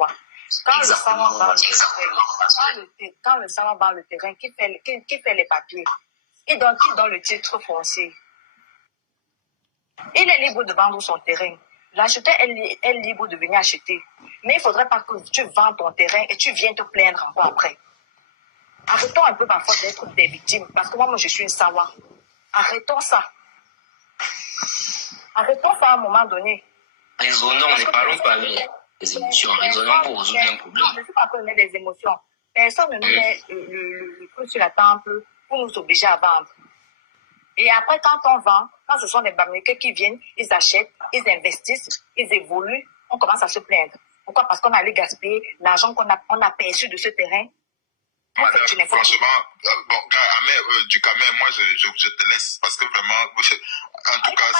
quoi? Quand le savant va le terrain, qui fait les papiers, qui donne le titre foncier. Il est libre de vendre son terrain. L'acheteur est libre de venir acheter. Mais il ne faudrait pas que tu vends ton terrain et tu viennes te plaindre encore après. Arrêtons un peu parfois d'être des victimes. Parce que moi je suis une Sawa. Arrêtons ça. Arrêtons ça à un moment donné. Raisonnons, ne parlons pas des émotions. Raisonnons pour résoudre un problème. Non, je ne suis pas pour mettre des émotions. Personne ne nous met le truc sur la temple pour nous obliger à vendre. Et après, quand on vend, quand ce sont des Bamileke qui viennent, ils achètent, ils investissent, ils évoluent, on commence à se plaindre. Pourquoi? Parce qu'on a allé gaspiller l'argent qu'on a perçu de ce terrain. Madame, franchement, bon, du Camer, moi, je te laisse parce que vraiment, en tout cas,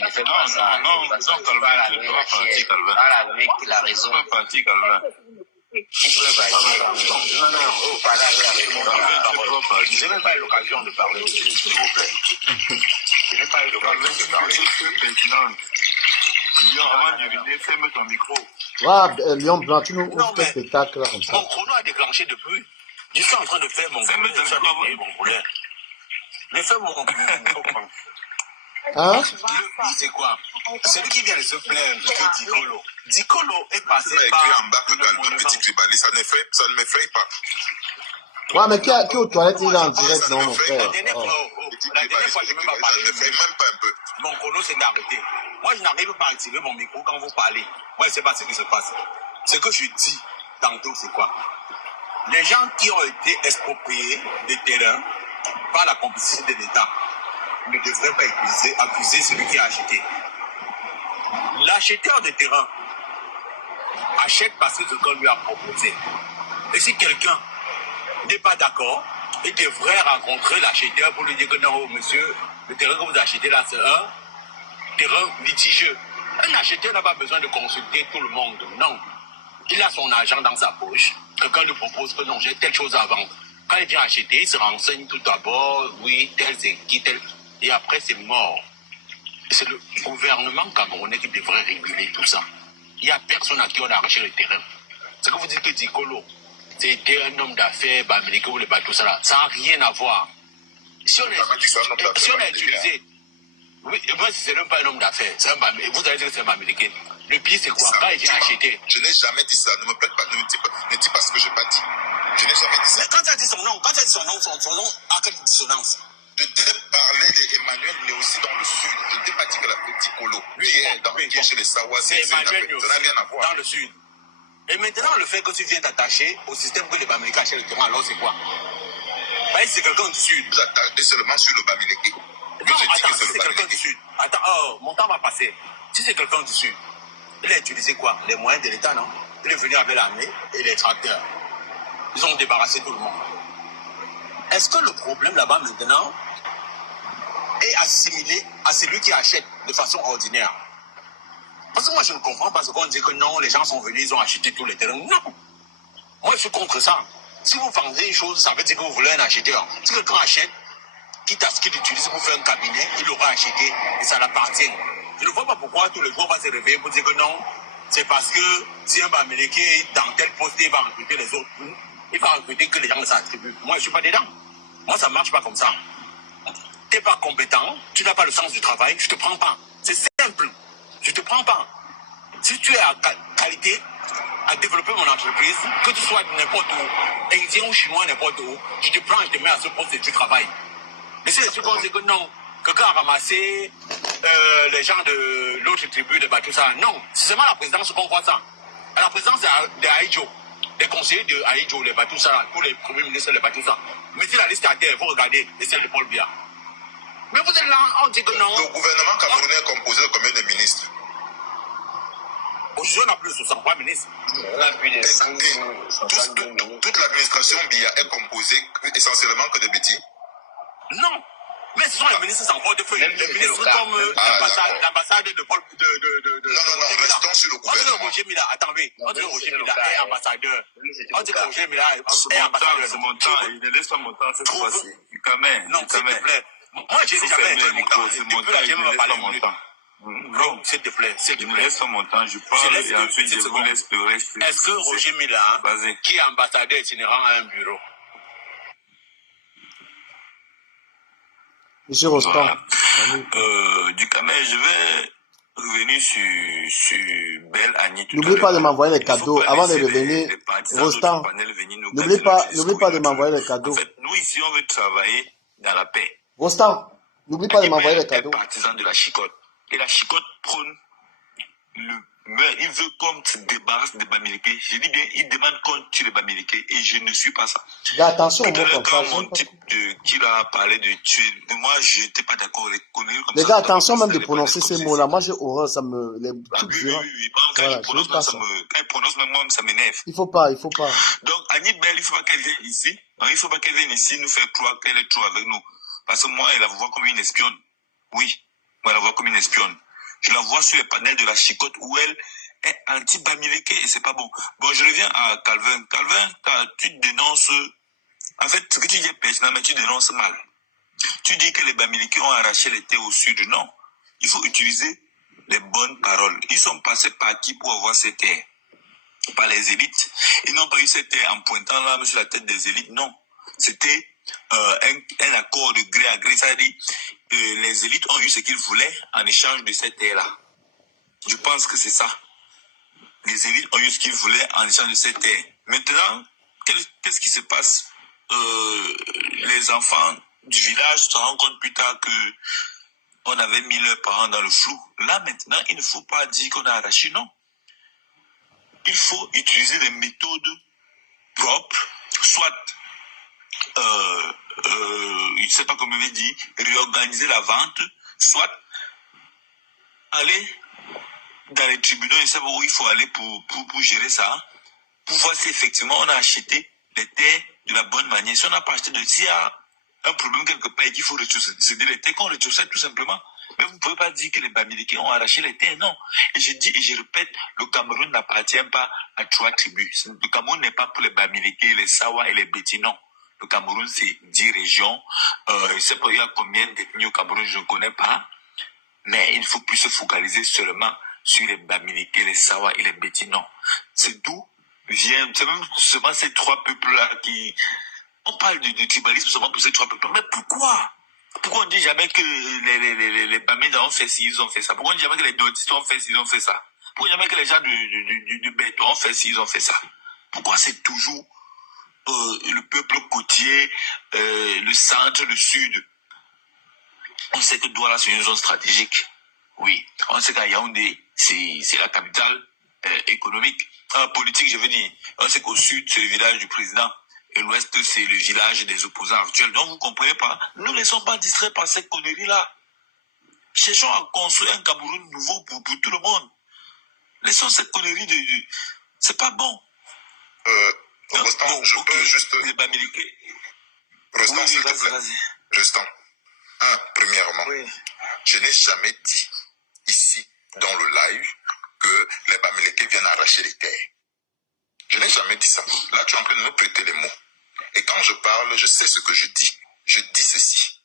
ne fais pas ça. Non, Calvin, tu dois partir, Calvin. Avec la raison. Tu dois partir, Calvin. Je n'ai même pas eu l'occasion de parler, s'il vous plaît. Je n'ai pas eu l'occasion de parler. Avant d'uriner, ferme ton micro. Lion Blanc, tu nous ouvres tes spectacles là comme ça. Mon chrono a déclenché depuis. Je suis en train de faire mon problème. Je fais mon problème. Hein? Le pire, c'est quoi? Celui qui vient de se plaindre que Dicolo. Dicolo est passé par le petit tribaliste, ça ne m'effraie pas. Ouais, mais qui est aux toilettes, il est en direct, non, mon frère? La dernière fois, je ne m'ai pas parlé. Même pas un peu. Mon chrono s'est arrêté. Moi, je n'arrive pas à activer mon micro quand vous parlez. Moi, je ne sais pas ce qui se passe. Ce que je dis tantôt, c'est quoi? Les gens qui ont été expropriés des terrains par la complicité de l'État ne devraient pas accuser celui qui a acheté. L'acheteur de terrain achète parce que ce qu'on lui a proposé. Et si quelqu'un n'est pas d'accord, il devrait rencontrer l'acheteur pour lui dire que non, monsieur, le terrain que vous achetez là, c'est un terrain litigieux. Un acheteur n'a pas besoin de consulter tout le monde, non. Il a son argent dans sa poche. Quelqu'un lui propose que non, j'ai telle chose à vendre. Quand il vient acheter, il se renseigne tout d'abord, oui, tel c'est qui, tel. Et après, c'est mort. C'est le gouvernement camerounais qui devrait réguler tout ça. Il n'y a personne à qui on a arraché le terrain. Ce que vous dites que Dicolo, c'était un homme d'affaires, Bamileke ou le bateau, ça n'a rien à voir. Si on a utilisé, oui, moi, c'est même pas un homme d'affaires, vous allez dire que c'est un Bamileke. Le pire, c'est quoi? Quand il vient acheter. Je n'ai jamais dit ça. Ne me plaît pas, ne dis pas ce que je n'ai pas dit. Je n'ai jamais dit ça. Mais quand tu as dit son nom, son nom a quelle dissonance? Je t'ai parlé d'Emmanuel, mais aussi dans le sud. Je ne t'ai pas dit que la petite Colo, qui est chez les Sawa, c'est Emmanuel, ça n'a rien à voir. Dans le sud. Et maintenant, le fait que tu viens t'attacher au système que les Bamileke achètent le terrain, alors c'est quoi? C'est quelqu'un du sud. Vous attachez seulement sur le Bamileke. Non, attends, si c'est quelqu'un du sud. Attends, mon temps va passer. Si c'est quelqu'un du sud, il a utilisé quoi? Les moyens de l'État, non? Il est venu avec l'armée et les tracteurs. Ils ont débarrassé tout le monde. Est-ce que le problème là-bas maintenant est assimilé à celui qui achète de façon ordinaire? Parce que moi je ne comprends pas ce qu'on dit que non, les gens sont venus, ils ont acheté tous les terrains. Non! Moi je suis contre ça. Si vous vendez une chose, ça veut dire que vous voulez un acheteur. Si quelqu'un achète, quitte à ce qu'il utilise pour faire un cabinet, il l'aura acheté et ça l'appartient. Je ne vois pas pourquoi tous les jours on va se réveiller pour dire que non, c'est parce que si un Bamileke est dans tel poste, il va recruter les autres. Il va recruter que les gens s'attribuent. Moi, je ne suis pas dedans. Moi, ça ne marche pas comme ça. Tu n'es pas compétent, tu n'as pas le sens du travail, je ne te prends pas. C'est simple. Je ne te prends pas. Si tu es à qualité à développer mon entreprise, que tu sois n'importe où, indien ou chinois, n'importe où, je te prends, je te mets à ce poste et tu travailles. Mais si les trucs c'est que non, quelqu'un a ramassé les gens de l'autre tribu de Batoussa. Non, c'est seulement la présidence qu'on voit ça. À la présidence de Aïdjo, les conseillers de Aïdjo, les Batoussa, tous les premiers ministres de Batoussa. Mettez la liste à terre, vous regardez, et celle de Paul Biya. Mais vous êtes là, on dit que non. Le gouvernement camerounais est composé de combien de ministres? Aujourd'hui, on a plus de 63 ministres. Toute l'administration Biya est composée essentiellement que de petits? Non. Mais ce sont les ministres sans portefeuille. Les ministres comme l'ambassade de Paul. Non, restons sur le gouvernement. On dit que Roger Mila, attendez, on dit que Roger Mila est ambassadeur. On dit que Roger Mila est ambassadeur. C'est mon temps, il ne laisse pas mon temps cette fois-ci. Non, s'il te plaît. Moi, je n'ai jamais été mon temps. C'est mon temps, il ne laisse pas mon temps. Non, s'il te plaît, s'il te Je me plaît. laisse pas mon temps, je parle et ensuite je vous laisse le reste. Est-ce que Roger Mila, Vas-y. qui est ambassadeur itinérant, a un bureau? Monsieur Rostand. Voilà. Ducamel, je vais revenir sur Belle Annie. N'oublie pas de m'envoyer les cadeaux avant de revenir. Rostand, n'oublie pas de m'envoyer les cadeaux. En fait, nous ici, on veut travailler dans la paix. Rostand, n'oublie pas de m'envoyer les cadeaux. Il est partisan de la chicotte. Et la chicotte prône le meurtre. Il veut qu'on se débarrasse des Bamileke. Je dis bien, il demande qu'on tue les Bamileke. Et je ne suis pas ça. Gars, attention au Tout à mot l'heure, comme quand ça. mon type qui a parlé de tuer, moi, je n'étais pas d'accord avec Les gars, attention même de prononcer ces mots-là. Moi, j'ai horreur, ça me... Les trucs violents. Oui. Quand Voilà, je prononce, pas ça ça. quand il prononce, même moi, ça m'énerve. Il faut pas. Donc, Annie Belle, il faut pas qu'elle vienne ici. Non, il faut pas qu'elle vienne ici nous faire croire qu'elle est trop avec nous. Parce que moi, elle la voit comme une espionne. Oui, moi, elle la voit comme une espionne. Je la vois sur les panels de la chicotte où elle est anti-Bamileke et c'est pas bon. Bon, je reviens à Calvin. Calvin, tu dénonces... En fait, ce que tu dis est pertinent, mais tu dénonces mal. Tu dis que les Bamileke ont arraché les terres au sud. Non. Il faut utiliser les bonnes paroles. Ils sont passés par qui pour avoir ces terres? Par les élites. Ils n'ont pas eu ces terres en pointant l'arme sur la tête des élites. Non. C'était un accord de gré à gré. C'est-à-dire les élites ont eu ce qu'ils voulaient en échange de ces terres-là. Je pense que c'est ça. Les élites ont eu ce qu'ils voulaient en échange de ces terres. Maintenant, qu'est-ce qui se passe? Les enfants du village se rendent compte plus tard que on avait mis leurs parents dans le flou. Là, maintenant, il ne faut pas dire qu'on a arraché, non. Il faut utiliser des méthodes propres, soit, je ne sais pas comment je vais dire, réorganiser la vente, soit aller dans les tribunaux et savoir où il faut aller pour gérer ça, pour voir si effectivement on a acheté les terres de la bonne manière. Si on n'a pas acheté s'il y a un problème quelque part et qu'il faut retrocéder les terres, qu'on retrocède tout simplement. Mais vous ne pouvez pas dire que les Bamileke ont arraché les terres, non. Et je dis et je répète, le Cameroun n'appartient pas à 3 tribus. Le Cameroun n'est pas pour les Bamileke, les Sawa et les Beti, non. Le Cameroun, c'est 10 régions. Je ne sais pas il y a combien d'ethnies au Cameroun, je ne connais pas. Mais il ne faut plus se focaliser seulement sur les Bamileke, les Sawa et les Beti, non. C'est d'où vient, c'est même seulement ces 3 peuples-là qui... On parle de tribalisme seulement pour ces 3 peuples. Mais pourquoi? Pourquoi on ne dit jamais que les Bamileke ont fait ci, ils ont fait ça? Pourquoi on ne dit jamais que les Dordistes ont fait ci, ils ont fait ça? Pourquoi jamais que les gens du Béton ont fait ci, ils ont fait ça? Pourquoi c'est toujours le peuple côtier, le centre, le sud? On sait que Douala, c'est une zone stratégique. Oui. On sait qu'à Yaoundé, c'est la capitale économique, politique, je veux dire. On sait qu'au sud, c'est le village du président. Et l'ouest, c'est le village des opposants actuels. Donc, vous ne comprenez pas. Ne nous laissons pas distraire par cette connerie-là. Cherchons à construire un Cameroun nouveau pour tout le monde. Laissons cette connerie de... C'est pas bon. Rostand, bon, je okay. peux juste... Les Bamileke. Rostand, Oui, s'il te plaît. vas-y. Rostand. Premièrement, Oui. je n'ai jamais dit ici, dans le live, que les Bamileke viennent arracher les terres. Je n'ai jamais dit ça. Là, tu es en train de me prêter les mots. Et quand je parle, je sais ce que je dis. Je dis ceci.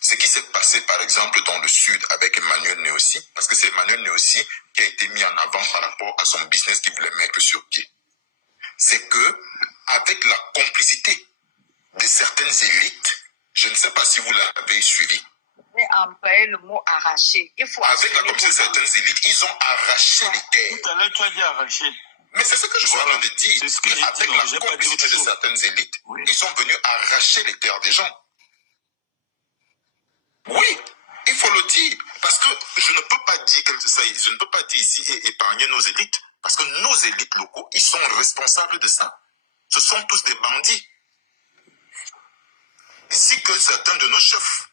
Ce qui s'est passé, par exemple, dans le sud avec Emmanuel Néossi, parce que c'est Emmanuel Néossi qui a été mis en avant par rapport à son business qu'il voulait mettre sur pied. C'est que, avec la complicité de certaines élites, je ne sais pas si vous l'avez suivi. Mais employer le mot arracher. Il faut avec la complicité de certaines élites, ils ont arraché les terres. Tout à l'heure, tu as dit arracher. Mais c'est ce que je suis en train de dire. C'est ce que j'ai avec dit, non, la j'ai pas dit complicité autre de chose. certaines élites, Oui. ils sont venus arracher les terres des gens. Oui, il faut le dire. Parce que je ne peux pas dire que ça, je ne peux pas dire ici et épargner nos élites. Parce que nos élites locaux, ils sont responsables de ça. Ce sont tous des bandits. Ainsi que certains de nos chefs,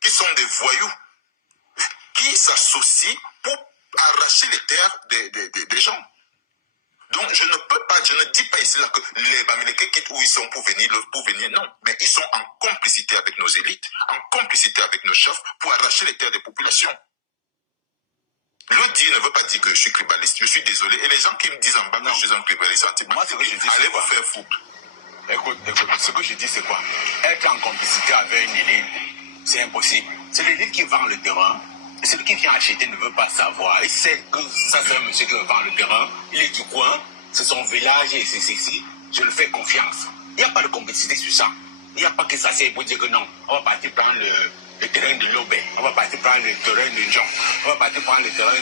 qui sont des voyous, qui s'associent pour arracher les terres des gens. Donc je ne peux pas, je ne dis pas ici là que les Bamileke quittent où ils sont pour venir, non. Mais ils sont en complicité avec nos élites, en complicité avec nos chefs pour arracher les terres des populations. Le dire ne veut pas dire que je suis tribaliste, je suis désolé. Et les gens qui me disent en bas que je suis un tribaliste anti-baliste, moi ce que je dis, allez c'est vous quoi? faire foutre. Écoute, ce que je dis, c'est quoi? Être en complicité avec une élite, c'est impossible. C'est l'élite qui vend le terrain Celui qui vient acheter ne veut pas savoir. Il sait que ça, c'est un monsieur qui vend le terrain. Il est du coin, c'est son village et c'est ici. Je lui fais confiance. Il n'y a pas de complicité sur ça. Il n'y a pas que ça, c'est pour dire que non, on va partir prendre le terrain de Lobé, on va partir prendre le terrain de Jean, on va partir prendre le terrain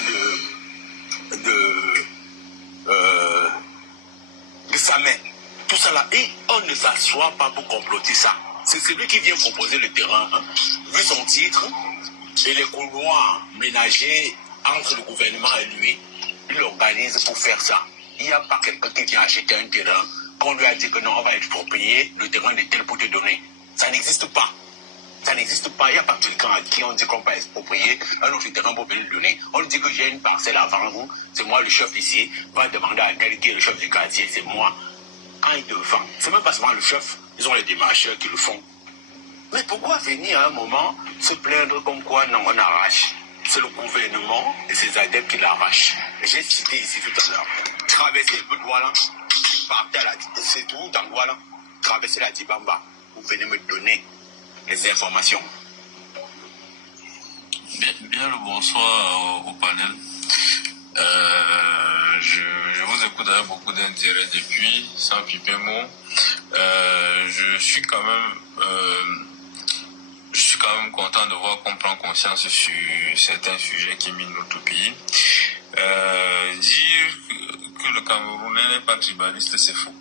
de Samet. Tout ça là, et on ne s'assoit pas pour comploter ça. C'est celui qui vient proposer le terrain, hein, vu son titre et les couloirs ménagers entre le gouvernement et lui, il organise pour faire ça. Il n'y a pas quelqu'un qui vient acheter un terrain qu'on lui a dit que non, on va exproprier le terrain de tel pour te donner. Ça n'existe pas. Ça n'existe pas. Il n'y a pas quelqu'un à qui on dit qu'on va exproprier un autre terrain pour venir le donner. On lui dit que j'ai une parcelle avant vous, c'est moi le chef ici, va demander à tel qui est le chef du quartier, c'est moi. Quand il te vend, c'est même pas seulement le chef, ils ont les démarcheurs qui le font. Mais pourquoi venir à un moment se plaindre comme quoi non, on arrache? C'est le gouvernement et ses adeptes qui l'arrachent. J'ai cité ici tout à l'heure. Traverser un peu de Douala, partez à la c'est tout dans Douala, traverser la Dibamba. Vous venez me donner les informations. Bien le bonsoir au panel. Je vous écoute avec beaucoup d'intérêt depuis, sans piper mot. Je suis quand même content de voir qu'on prend conscience sur certains sujets qui minent notre pays. Dire que le Camerounais n'est pas tribaliste, c'est faux.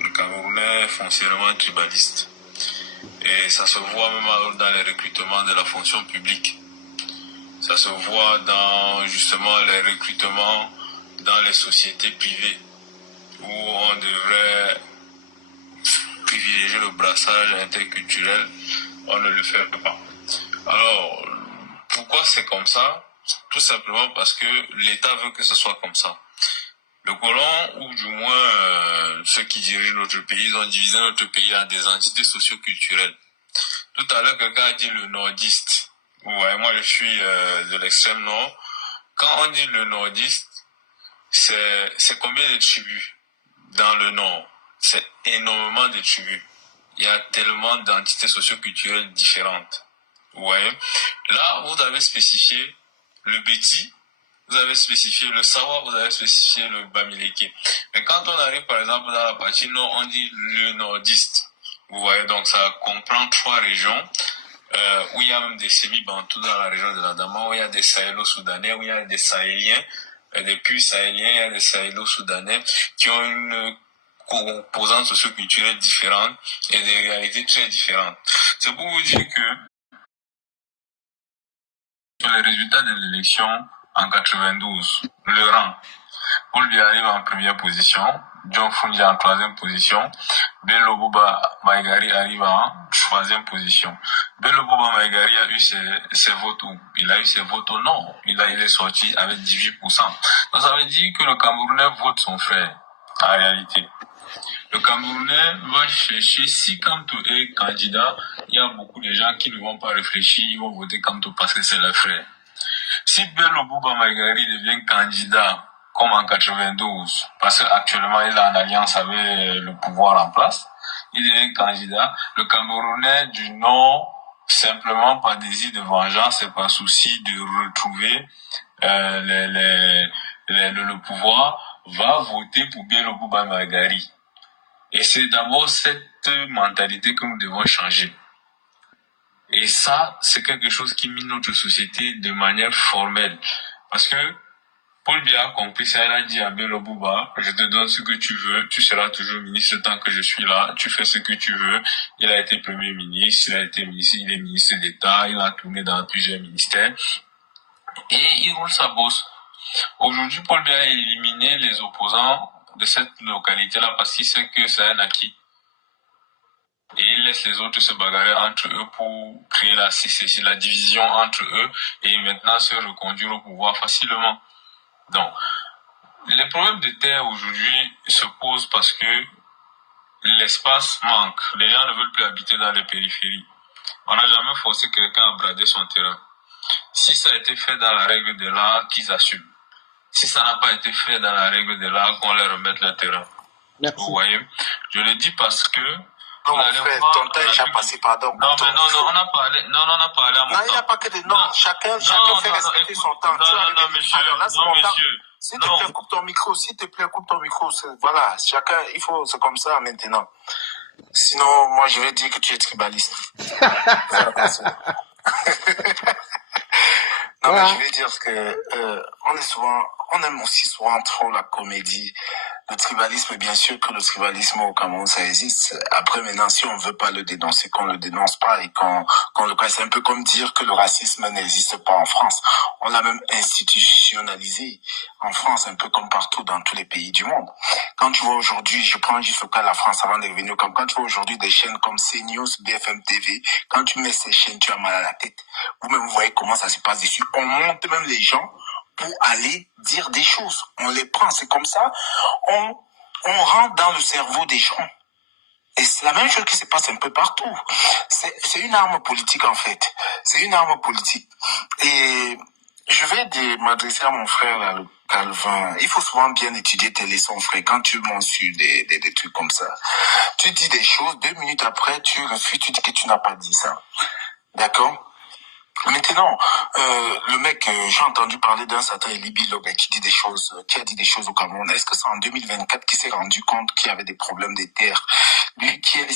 Le Camerounais est foncièrement tribaliste. Et ça se voit même dans les recrutements de la fonction publique. Ça se voit dans justement les recrutements dans les sociétés privées où on devrait privilégier le brassage interculturel, on ne le fait pas. Alors, pourquoi c'est comme ça? Tout simplement parce que l'État veut que ce soit comme ça. Le colon, ou du moins ceux qui dirigent notre pays, ils ont divisé notre pays en des entités socio-culturelles. Tout à l'heure, quelqu'un a dit le nordiste. Ouais, moi je suis de l'extrême nord. Quand on dit le nordiste, c'est combien de tribus dans le nord? C'est énormément de tribus. Il y a tellement d'entités socio-culturelles différentes. Vous voyez? Là, vous avez spécifié le Béti, vous avez spécifié le Sawa, vous avez spécifié le Bamileke. Mais quand on arrive par exemple dans la partie nord, on dit le nordiste. Vous voyez, donc ça comprend 3 régions où il y a même des semi-bantous dans la région de l'Adama, où il y a des Sahélo-Soudanais, où il y a des Sahéliens, des puits sahéliens, il y a des Sahélo-Soudanais qui ont une composante socio-culturelle différente et des réalités très différentes. C'est pour vous dire que sur les résultats de l'élection en 92, le rang, Paul Biya arrive en première position, John Fungi en 3e position, Bello Bouba Maïgari arrive en 3e position. Bello Bouba Maïgari a eu ses votes où? Il a eu ses votes au non. Il est sorti avec 18%. Donc ça veut dire que le Camerounais vote son frère, en réalité. Le Camerounais va chercher, si Kamto est candidat, il y a beaucoup de gens qui ne vont pas réfléchir, ils vont voter Kamto parce que c'est leur frère. Si Bello Bouba Maïgari devient candidat, comme en 92, parce qu'actuellement il est en alliance avec le pouvoir en place, il devient candidat, le Camerounais du Nord, simplement par désir de vengeance et par souci de retrouver le pouvoir, va voter pour Bello Bouba Maïgari. Et c'est d'abord cette mentalité que nous devons changer. Et ça, c'est quelque chose qui mine notre société de manière formelle. Parce que Paul Biya a compris ça, il a dit à Bello Bouba, je te donne ce que tu veux, tu seras toujours ministre tant que je suis là, tu fais ce que tu veux. Il a été premier ministre, il a été ministre, il est ministre d'État, il a tourné dans plusieurs ministères. Et il roule sa bosse. Aujourd'hui, Paul Biya a éliminé les opposants de cette localité-là parce qu'il sait que c'est un acquis. Et il laisse les autres se bagarrer entre eux pour créer la division entre eux et maintenant se reconduire au pouvoir facilement. Donc, les problèmes de terre aujourd'hui se posent parce que l'espace manque. Les gens ne veulent plus habiter dans les périphéries. On n'a jamais forcé quelqu'un à brader son terrain. Si ça a été fait dans la règle de l'art, qu'ils assument. Si ça n'a pas été fait dans la règle de l'art, qu'on leur remette le terrain. Merci. Vous voyez? Je le dis parce que Non, mon frère, ton temps est déjà passé, pardon. Non, mais non, on a parlé, on a parlé à mon temps. Non, il n'y a pas que de non. Chacun fait respecter son temps. Non, monsieur. Là, c'est mon temps. S'il te plaît, coupe ton micro. S'il te plaît, coupe ton micro. Voilà, chacun, c'est comme ça maintenant. Sinon, moi, je vais dire que tu es tribaliste. Non, mais je vais dire que on aime aussi souvent trop la comédie. Le tribalisme, bien sûr que le tribalisme au Cameroun, ça existe. Après, maintenant, si on veut pas le dénoncer, qu'on le dénonce pas et qu'on le casse, c'est un peu comme dire que le racisme n'existe pas en France. On l'a même institutionnalisé en France, un peu comme partout dans tous les pays du monde. Quand tu vois aujourd'hui, je prends juste le cas de la France avant de revenir, comme quand tu vois aujourd'hui des chaînes comme CNews, BFM TV, quand tu mets ces chaînes, tu as mal à la tête. Vous-même, vous voyez comment ça se passe dessus. On monte même les gens pour aller dire des choses. On les prend, c'est comme ça. On rentre dans le cerveau des gens. Et c'est la même chose qui se passe un peu partout. C'est une arme politique, en fait. C'est une arme politique. Et je vais m'adresser à mon frère, là, le Calvin. Il faut souvent bien étudier tes leçons, frère. Quand tu montes sur des trucs comme ça, tu dis des choses, 2 minutes après, tu refutes, tu dis que tu n'as pas dit ça. D'accord? Maintenant, le mec, j'ai entendu parler d'un certain Elibi Log qui a dit des choses au Cameroun. Est-ce que c'est en 2024 qu'il s'est rendu compte qu'il y avait des problèmes des terres? Lui, qui est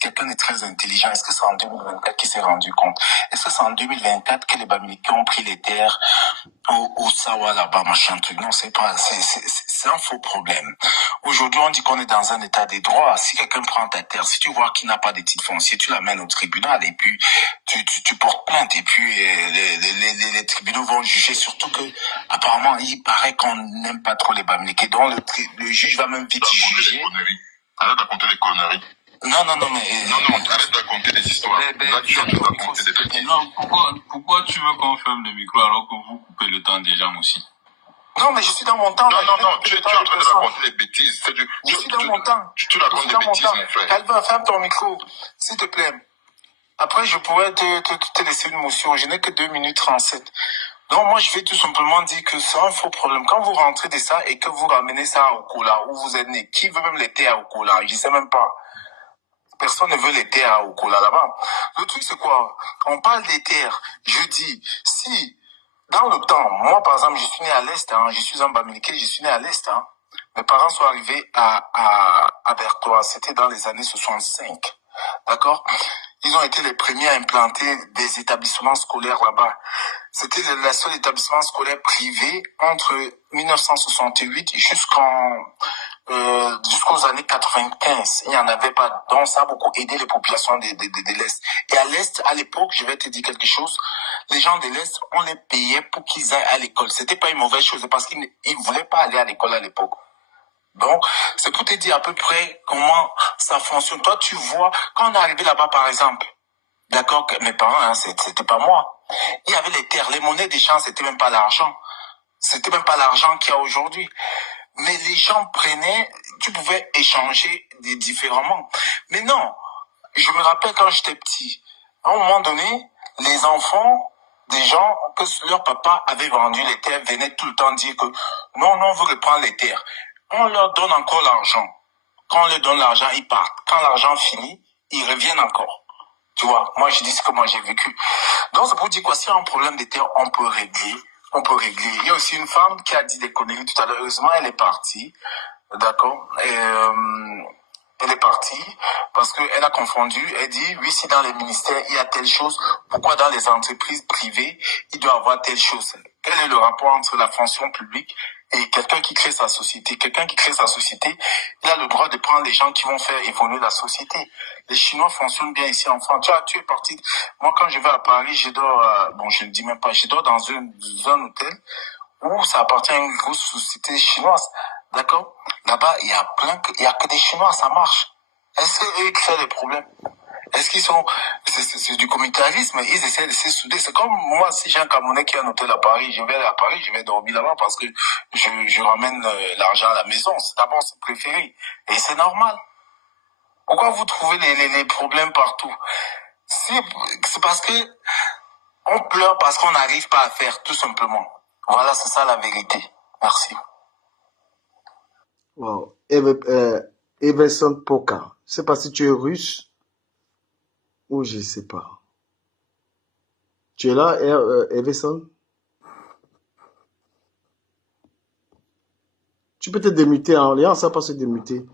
quelqu'un de très intelligent, est-ce que c'est en 2024 qu'il s'est rendu compte? Est-ce que c'est en 2024 que les Bamileke ont pris les terres au Sawa là-bas, machin truc? Non, c'est un faux problème. Aujourd'hui, on dit qu'on est dans un état des droits. Si quelqu'un prend ta terre, si tu vois qu'il n'a pas de titre foncier, tu l'amènes au tribunal et puis tu portes plainte. Et puis les tribunaux vont juger, surtout que apparemment il paraît qu'on n'aime pas trop les Bamileke, donc le juge va même vite juger. Arrête de raconter des conneries. Non, arrête de raconter des histoires. Là, tu viens de raconter des bêtises. Non, pourquoi tu veux qu'on ferme le micro alors que vous coupez le temps des gens aussi? Non, mais je suis dans mon temps. Non, tu es en train de raconter des bêtises. Je suis dans mon temps. Tu racontes des bêtises, mon frère. Calvin, ferme ton micro, s'il te plaît. Après, je pourrais te laisser une motion. Je n'ai que 2 minutes 37. Donc, moi, je vais tout simplement dire que c'est un faux problème. Quand vous rentrez de ça et que vous ramenez ça à Okola, où vous êtes né, qui veut même les terres à Okola? Je ne sais même pas. Personne ne veut les terres à Okola là-bas. Le truc, c'est quoi? On parle des terres. Je dis, si, dans le temps, moi, par exemple, je suis né à l'Est, hein, je suis un Bamileke, je suis né à l'Est, hein. Mes parents sont arrivés à Bertois. C'était dans les années 65. D'accord? Ils ont été les premiers à implanter des établissements scolaires là-bas. C'était le seul établissement scolaire privé entre 1968 jusqu'aux années 95. Il n'y en avait pas. Donc, ça a beaucoup aidé les populations de l'Est. Et à l'Est, à l'époque, je vais te dire quelque chose, les gens de l'Est, on les payait pour qu'ils aillent à l'école. C'était pas une mauvaise chose parce qu'ils ne voulaient pas aller à l'école à l'époque. Donc, c'est pour te dire à peu près comment ça fonctionne. Toi, tu vois, quand on est arrivé là-bas, par exemple, d'accord, que mes parents, hein, c'était pas moi. Il y avait les terres, les monnaies d'échange, c'était même pas l'argent. C'était même pas l'argent qu'il y a aujourd'hui. Mais les gens prenaient, tu pouvais échanger différemment. Mais non, je me rappelle quand j'étais petit, à un moment donné, les enfants des gens que leur papa avait vendu les terres venaient tout le temps dire que non, on veut reprendre les terres. On leur donne encore l'argent. Quand on leur donne l'argent, ils partent. Quand l'argent finit, ils reviennent encore. Tu vois, moi je dis ce que moi j'ai vécu. Donc c'est pour dire quoi, s'il y a un problème de terre, on peut régler. Il y a aussi une femme qui a dit des conneries tout à l'heure. Heureusement, elle est partie. D'accord? Elle est partie parce qu'elle a confondu. Elle dit, oui, si dans les ministères, il y a telle chose, pourquoi dans les entreprises privées, il doit y avoir telle chose? Quel est le rapport entre la fonction publique et quelqu'un qui crée sa société? Quelqu'un qui crée sa société, il a le droit de prendre les gens qui vont faire évoluer la société. Les Chinois fonctionnent bien ici en France. Tu es parti. Moi, quand je vais à Paris, je dors, je ne dis même pas, je dors dans un hôtel où ça appartient à une grosse société chinoise. D'accord? Là-bas, il y a que des Chinois, ça marche. Est-ce que eux qui font les problèmes? Est-ce qu'ils sont, c'est du communautarisme, ils essaient de se souder. C'est comme moi, si j'ai un Camerounais qui a un hôtel à Paris, je vais aller à Paris, je vais dormir là-bas parce que je ramène l'argent à la maison. C'est d'abord c'est préféré. Et c'est normal. Pourquoi vous trouvez les problèmes partout? C'est parce que on pleure parce qu'on n'arrive pas à faire, tout simplement. Voilà, c'est ça la vérité. Merci. Wow. Everson Poka. Je sais pas si tu es russe ou je sais pas. Tu es là, Everson? Tu peux te démuter, hein. Les gens ne savent pas se démuter.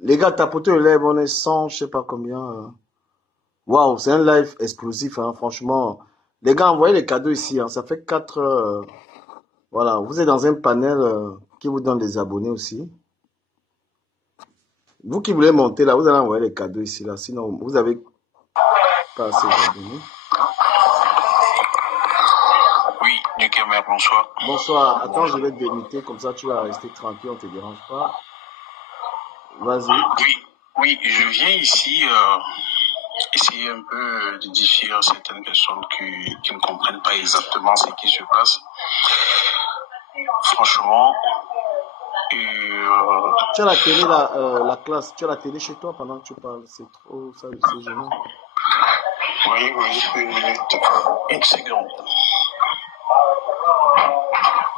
Les gars, tapotez le live, on est 100, je sais pas combien. Waouh, c'est un live explosif, hein, franchement. Les gars, envoyez les cadeaux ici, hein. Ça fait 4. Voilà, vous êtes dans un panel qui vous donne des abonnés aussi. Vous qui voulez monter là, vous allez envoyer les cadeaux ici, là. Sinon, vous avez pas assez d'abonnés. Oui, du Cameroun, bonsoir. Bonsoir. Attends, je vais te démuter, comme ça tu vas rester tranquille, on ne te dérange pas. Vas-y. Oui, je viens ici essayer un peu de diffuser certaines personnes qui ne comprennent pas exactement ce qui se passe. Franchement, tu as la télé, la classe, tu as la télé chez toi pendant que tu parles, c'est trop, ça, c'est gênant. Oui, une minute, une seconde.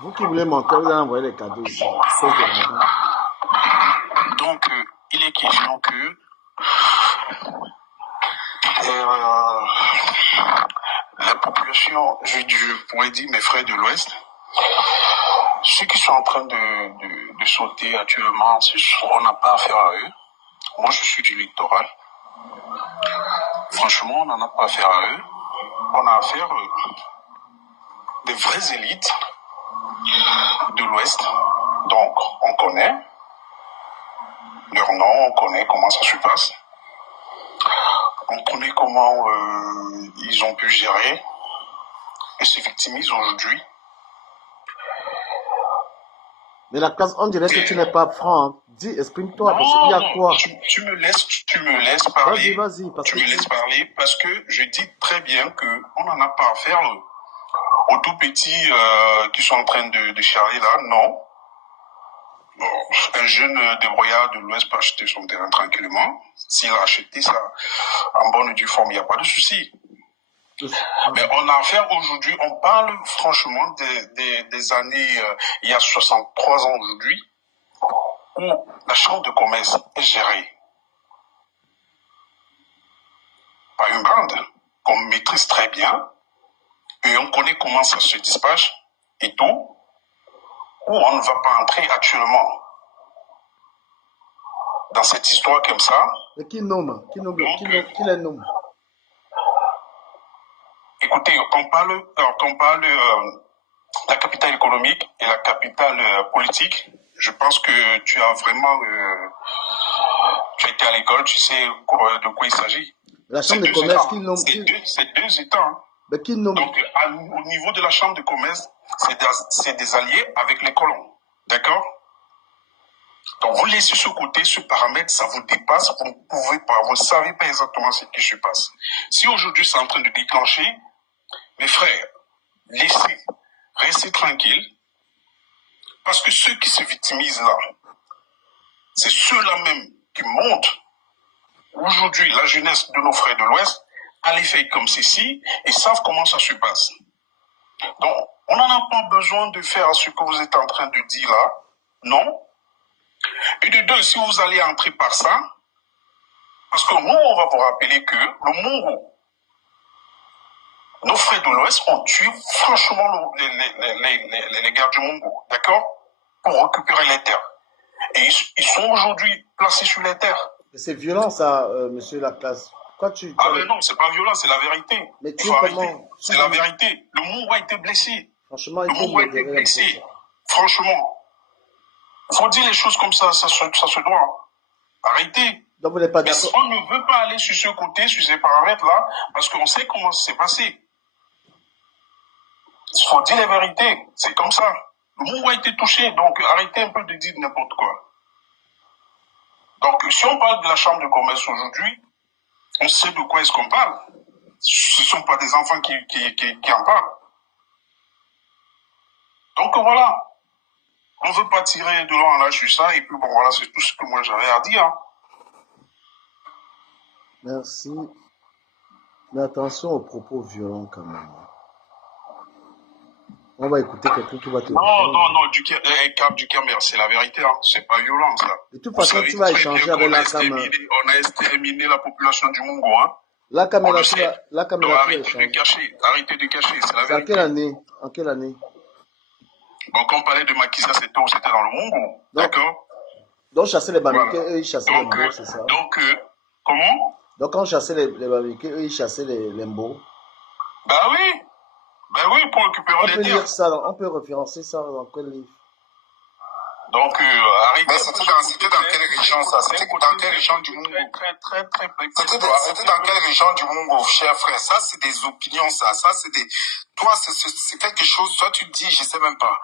Vous qui voulez monter, vous allez envoyer les cadeaux ici. Donc, il est question que la population, je pourrais dire mes frères de l'Ouest, ceux qui sont en train de sauter actuellement, on n'a pas affaire à eux. Moi, je suis du littoral. Franchement, on n'en a pas affaire à eux. On a affaire des vraies élites de l'Ouest. Donc, on connaît leur nom, on connaît comment ça se passe. On connaît comment ils ont pu gérer et se victimisent aujourd'hui. Mais la classe, on dirait que tu n'es pas franc. Hein. Dis, exprime-toi, parce qu'il y a quoi? Tu me laisses parler. Vas-y. Tu me laisses parler parce que je dis très bien qu'on n'en a pas à faire aux tout petits qui sont en train de charler là. Non. Bon, un jeune débrouillard de l'Ouest peut acheter son terrain tranquillement. S'il a acheté ça en bonne et due forme, il n'y a pas de souci. Mais on a affaire aujourd'hui, on parle franchement des années, il y a 63 ans aujourd'hui, où la chambre de commerce est gérée par une bande qu'on maîtrise très bien, et on connaît comment ça se dispatche et tout, où on ne va pas entrer actuellement dans cette histoire comme ça. Mais qui nomme? Qui les nomme? Écoutez, quand on parle de la capitale économique et la capitale politique, je pense que tu as vraiment tu as été à l'école, tu sais de quoi il s'agit. La chambre de commerce, qui nomme? C'est deux États. Hein. Mais qui nomme? Donc, au niveau de la chambre de commerce, c'est des alliés avec les colons. D'accord? Donc, vous laissez ce côté, ce paramètre, ça vous dépasse, vous ne pouvez pas, vous ne savez pas exactement ce qui se passe. Si aujourd'hui c'est en train de déclencher, mes frères, restez tranquilles, parce que ceux qui se victimisent là, c'est ceux-là même qui montrent aujourd'hui la jeunesse de nos frères de l'Ouest à les faire comme ceci et savent comment ça se passe. Donc, on n'en a pas besoin de faire ce que vous êtes en train de dire là, non. Et de deux, si vous allez entrer par ça, parce que nous, on va vous rappeler que le Mongo, nos frères de l'Ouest ont tué franchement les gars du Mongo, d'accord, pour récupérer les terres. Et ils sont aujourd'hui placés sur les terres. C'est violent ça, monsieur Laplace. Mais non, c'est pas violent, c'est la vérité. Mais tu comment? C'est la vérité. Le Mongo a été blessé. Franchement, le Mongo a été blessé. Franchement. Il faut dire les choses comme ça se doit. Arrêtez. Donc vous n'êtes pas d'accord. Mais on ne veut pas aller sur ce côté, sur ces paramètres-là, parce qu'on sait comment ça s'est passé. Il faut dire la vérité. C'est comme ça. Le Mongo a été touché, donc arrêtez un peu de dire n'importe quoi. Donc, si on parle de la chambre de commerce aujourd'hui, on sait de quoi est-ce qu'on parle. Ce ne sont pas des enfants qui en parlent. Donc voilà. On ne veut pas tirer de long en large sur ça, et puis bon voilà, c'est tout ce que moi j'avais à dire. Merci. Mais attention aux propos violents quand même. On va écouter quelqu'un qui va te Non, répondre. non, non, Cap du Camer, c'est la vérité, hein. C'est pas violent, ça. De toute Vous façon, savez tu vas très échanger bien avec qu'on a Lakam. on a exterminé la population du Mongo, hein. Lakam, On le tu sait. vas Donc échanger. arrêtez de cacher, c'est la C'est en vérité. quelle année? En quelle année? Bon, quand on parlait de Makiza, c'était dans le Mongo, d'accord? Donc, chasser les Voilà. Bamileke, eux, ils chassaient les Donc, Mbos, c'est ça? comment? Donc, quand on chassait les Bamileke, eux, ils chassaient les Mbos. Bah oui, pour récupérer On les peut terres. lire ça, on peut référencer ça dans quel livre? Donc, arrêtez. Mais c'était dans quelle région, ça? C'était dans quelle région du Mongo? Très C'était dans quelle région du Mongo, cher frère? Ça, c'est des opinions, ça. Ça, c'est des... Toi, c'est quelque chose, toi, tu te dis, je sais même pas.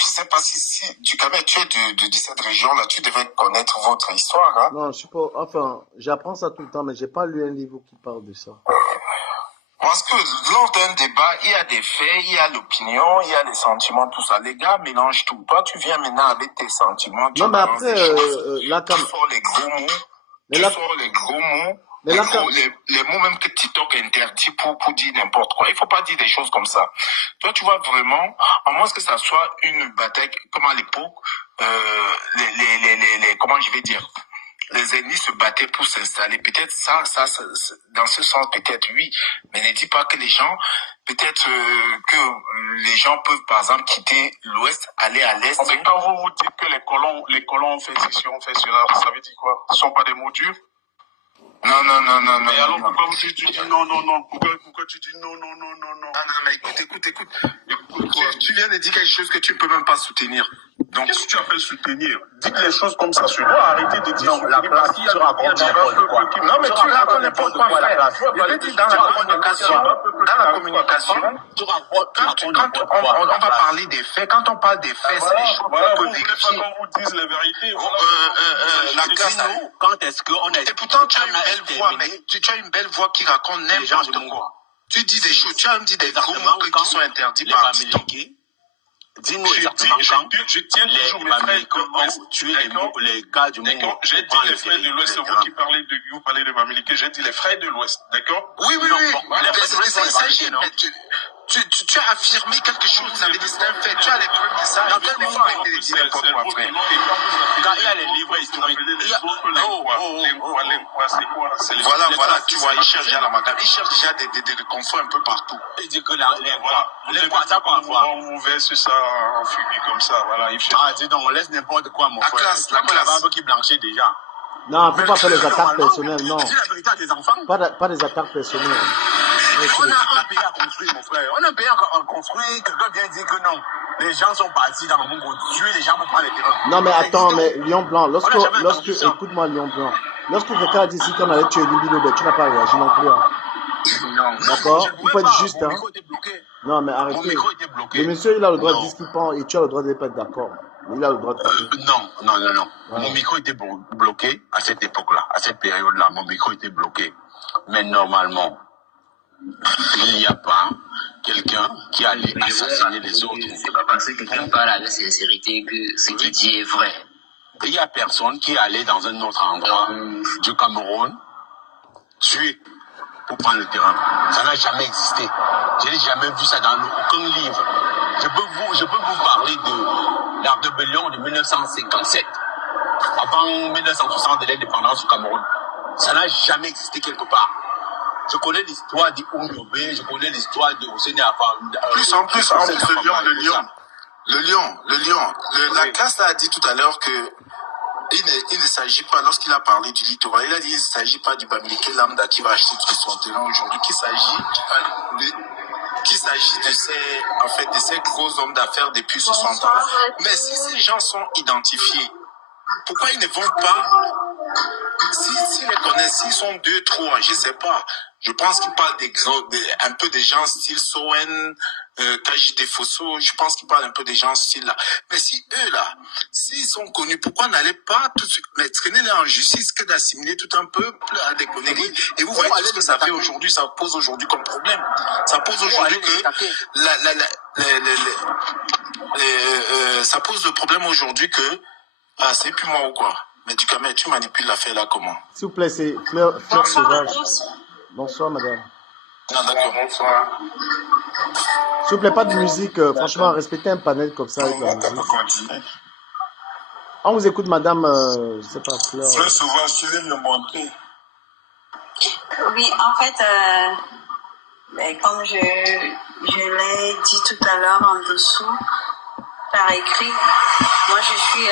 Je sais pas si du Camer, tu es de cette région-là, tu devais connaître votre histoire, hein? Non, je suis pas... Enfin, j'apprends ça tout le temps, mais j'ai pas lu un livre qui parle de ça. Parce que lors d'un débat, il y a des faits, il y a l'opinion, il y a les sentiments, tout ça. Les gars mélangent tout. Toi, tu viens maintenant avec tes sentiments. Tu Non, mais balances après, des choses, Lakam... tu sors les gros mots. Mais Tu là- sors les gros mots. Mais là, quand- Les mots même que TikTok interdit pour dire n'importe quoi. Il faut pas dire des choses comme ça. Toi, tu vois vraiment, à moins que ça soit une bataille, comme à l'époque, comment je vais dire, les ennemis se battaient pour s'installer. Peut-être ça, dans ce sens, peut-être oui. Mais ne dis pas que les gens, peut-être que les gens peuvent, par exemple, quitter l'Ouest, aller à l'Est. Mais quand vous dites que les colons ont fait ceci, ont fait cela, ça veut dire quoi? Ce ne sont pas des mots durs? Non. Mais alors pourquoi tu dis non? Pourquoi tu dis non? Non, mais écoute. Tu viens de dire quelque chose que tu ne peux même pas soutenir. Donc, Qu'est-ce que tu appelles soutenir? Dites les choses comme ça sur moi, arrêtez de dire Non, soutenir. la place, tu racontes n'importe quoi. non, mais tu racontes n'importe quoi, frère. Je te dis, dans la communication, Tu racontes quand on va parler des faits, quand on parle des faits, c'est des choses Voilà, qu'on vous peut voulez pas vérifier. qu'on vous dise les vérités. La Dis-nous, quand est-ce qu'on a... Et pourtant, tu as une belle voix, mec. Tu as une belle voix qui raconte n'importe quoi. Tu dis des choses, tu as même dit des gros mots qui sont interdits les par TikTok. Bamileke, dis-nous exactement quand Je tiens toujours les mes frères Bamileke de ont l'Ouest. tué D'accord? les gars du monde. D'accord, j'ai dit les frères de l'Ouest, c'est vous qui parlez vous parlez de Bamileke, j'ai dit les frères de l'Ouest, d'accord? Oui. bon, les frères de l'Ouest sont les Bamileke, non? Tu as affirmé quelque chose, ça veut dire c'est un fait. Tu as les preuves de ça. Dans Il quel faut moment arrêter de dire n'importe quoi, frère. Quand il y a les livres historiques, il y a... Voilà, tu vois, il cherche déjà la macabre. Il cherche déjà des conforts un peu partout. Il dit que les quoi, ça quoi voir. On vous verse ça en fumier comme ça, voilà. Ah, dis donc, on laisse n'importe quoi, mon frère. La classe. La barbe qui blanchit déjà. Non, faut pas faire les attaques personnelles, non. Dis la vérité à tes enfants. Pas des attaques personnelles. On a un pays à construire, mon frère. On a un pays à construire. Quelqu'un vient dire que non. Les gens sont partis dans le monde pour tuer les gens pour prendre les terrains. Non, mais attends, Ça mais existe. Lion Blanc, On a jamais entendu ça. écoute-moi, Lion Blanc, lorsque quelqu'un a dit ici qu'on allait tuer Libilo, ben, tu n'as pas réagi non plus, hein. Non. D'accord? Je Il pouvais faut être pas, juste, mon hein. micro était bloqué. Non, mais Mon arrêtez. micro était bloqué. Le monsieur, il a le droit de Non. dire ce qu'il pense et tu as le droit de ne pas être d'accord. Il a le droit de parler. Non. Ouais. Mon micro était bloqué à cette époque-là, à cette période-là. Mon micro était bloqué. Mais normalement, il n'y a pas quelqu'un qui allait assassiner les autres. C'est pas parce que quelqu'un parle avec sincérité que ce qu'il dit est vrai. Il n'y a personne qui allait dans un autre endroit du Cameroun tuer pour prendre le terrain. Ça n'a jamais existé. Je n'ai jamais vu ça dans aucun livre. Je peux vous parler de la rébellion de 1957, avant 1960 de l'indépendance du Cameroun. Ça n'a jamais existé quelque part. Je connais l'histoire du Oumiobe, je connais l'histoire de Hosseini Afam. En plus, le lion. La classe a dit tout à l'heure que il ne s'agit pas, lorsqu'il a parlé du littoral, il a dit qu'il ne s'agit pas du Bamileke lambda qui va acheter son terrain aujourd'hui, qu'il s'agit de ces gros hommes d'affaires depuis 60 ans. Mais si ces gens sont identifiés, pourquoi ils ne vont pas, s'ils les connaissent, s'ils sont 2, 3, je ne sais pas. Je pense qu'ils parlent un peu des gens style Sowen, Kaji Defosso, je pense qu'ils parlent un peu des gens style là. Mais si eux là, s'ils sont connus, pourquoi n'allez pas tout de suite, mais traîner-les en justice que d'assimiler tout un peuple à des conneries. Et vous voyez tout ce que ça fait aujourd'hui, ça pose aujourd'hui comme problème. Ça pose aujourd'hui que ça pose le problème aujourd'hui que c'est plus moi ou quoi. Mais du Camer, tu manipules l'affaire là comment? S'il vous plaît, c'est Fleur Sauvage. Bonsoir, madame. Non, d'accord. Bonsoir. S'il vous plaît, pas de musique. Franchement, respectez un panel comme ça avec la On va musique. continuer. On vous écoute, madame, je sais pas, Fleur. Fleur Sauvage, tu viens de le montrer. Oui, en fait, comme je l'ai dit tout à l'heure en dessous, par écrit, moi je suis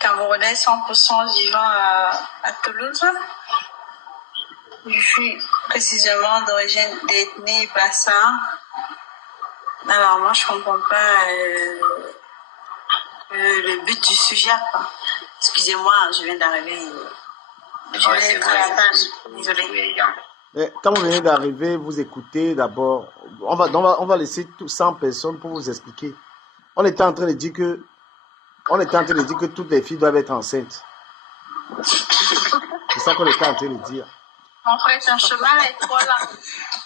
Camerounais 100% vivant à Toulouse. Je suis précisément d'origine d'ethnie Bassa. Alors moi je comprends pas le but du sujet, quoi. Excusez-moi, je viens d'arriver. Je vais être à la page. Désolée. Mais quand vous venez d'arriver, vous écoutez d'abord. On va laisser 100 personnes pour vous expliquer. On était en train de dire que toutes les filles doivent être enceintes. C'est ça qu'on était en train de dire. En fait, un chemin est trop long.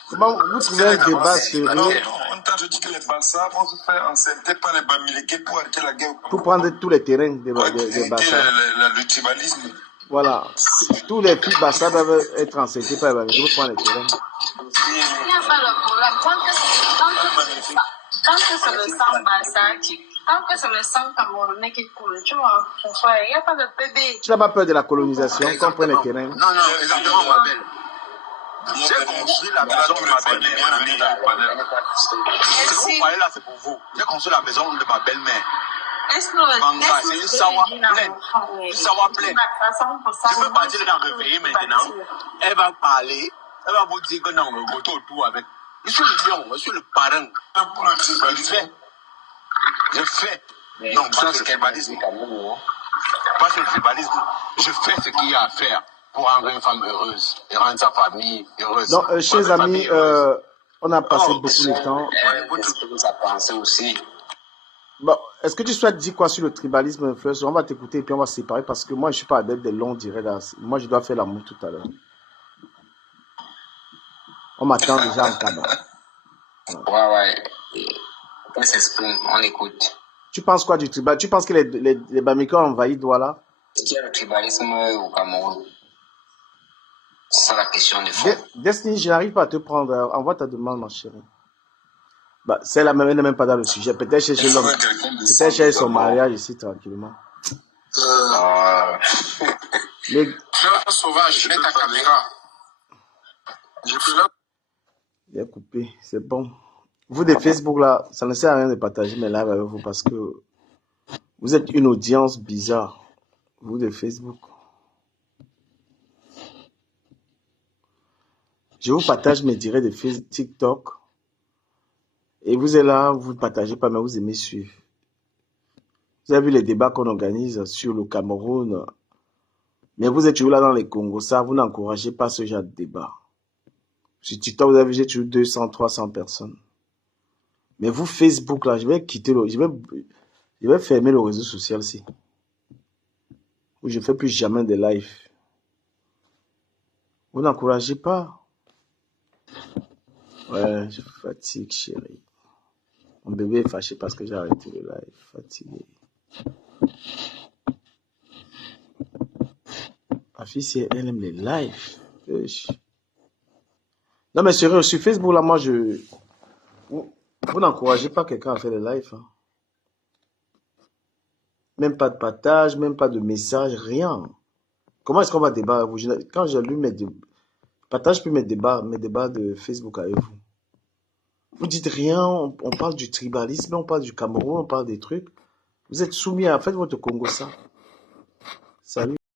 Comment vous trouvez un débat sérieux? Non, on t'a dit que les Bassa vont se faire enceinter par les Bamileke pour arrêter la guerre. Pour prendre tous les terrains des Pour Bassa. le tribalisme. Voilà. Tous les filles Bassa doivent être enceintes par les Bamileke pour prendre les terrains. Il n'y a pas de problème. Tant que c'est le sang Bassa, tant que c'est le sang camerounais qui coule, tu vois, il n'y a pas de bébé. Tu n'as pas peur de la colonisation qu'on prenne les terrains? Non, non, exactement, ma belle. J'ai construit la maison de ma belle-mère, mon ami. Ce que vous parlez là, c'est pour vous. J'ai construit la maison de ma belle-mère. C'est une sawa pleine. Une sawa pleine. Je peux partir la réveiller maintenant. Elle va parler. Elle va vous dire que non, on va autour avec. Je suis le lion, je suis le parrain. Je fais. Non, pas sur le tribalisme. Pas sur le tribalisme. Je fais ce qu'il y a à faire pour rendre une femme heureuse et rendre sa famille heureuse. Donc, chers amis, on a passé beaucoup de temps. Qu'est-ce que vous avez pensé aussi? Bon, est-ce que tu souhaites dire quoi sur le tribalisme, Fleur? On va t'écouter et puis on va se séparer parce que moi, je ne suis pas adepte des longs directs là. Moi, je dois faire l'amour tout à l'heure. On m'attend déjà en cabane. Ouais. On s'exprime, on écoute. Tu penses quoi du tribalisme? Tu penses que les Bamileke ont envahi Douala? Est-ce qu'il y a le tribalisme au Cameroun? C'est ça la question de fond. Destiny, je n'arrive pas à te prendre. Envoie ta demande, ma chérie. Bah, c'est la même, elle n'est même pas dans le sujet. Peut-être chez l'homme. Peut-être chez son mariage ici, tranquillement. Fleur Sauvage, mets ta caméra. Il est coupé, c'est bon. Vous de Facebook là, ça ne sert à rien de partager mes lives avec vous parce que vous êtes une audience bizarre. Vous de Facebook. Je vous partage mes directs de Facebook, TikTok. Et vous êtes là, vous ne partagez pas, mais vous aimez suivre. Vous avez vu les débats qu'on organise sur le Cameroun. Mais vous êtes toujours là dans les Congos, ça, vous n'encouragez pas ce genre de débat. Sur TikTok, vous avez vu, j'ai toujours 200, 300 personnes. Mais vous, Facebook, là, je vais quitter je vais fermer le réseau social ici. Où je ne fais plus jamais de live. Vous n'encouragez pas. Ouais, je fatigue, chérie. Mon bébé est fâché parce que j'ai arrêté le live. Fatigué. Ma fille, si elle aime les lives. Non, mais sérieux, sur Facebook, là, moi, vous n'encouragez pas quelqu'un à faire des lives. Hein. Même pas de partage, même pas de message, rien. Comment est-ce qu'on va débattre? Quand j'allume mes débats, partage plus mes débats de Facebook avec vous. Vous dites rien, on parle du tribalisme, on parle du Cameroun, on parle des trucs. Vous êtes soumis à, faites votre Congo ça. Salut.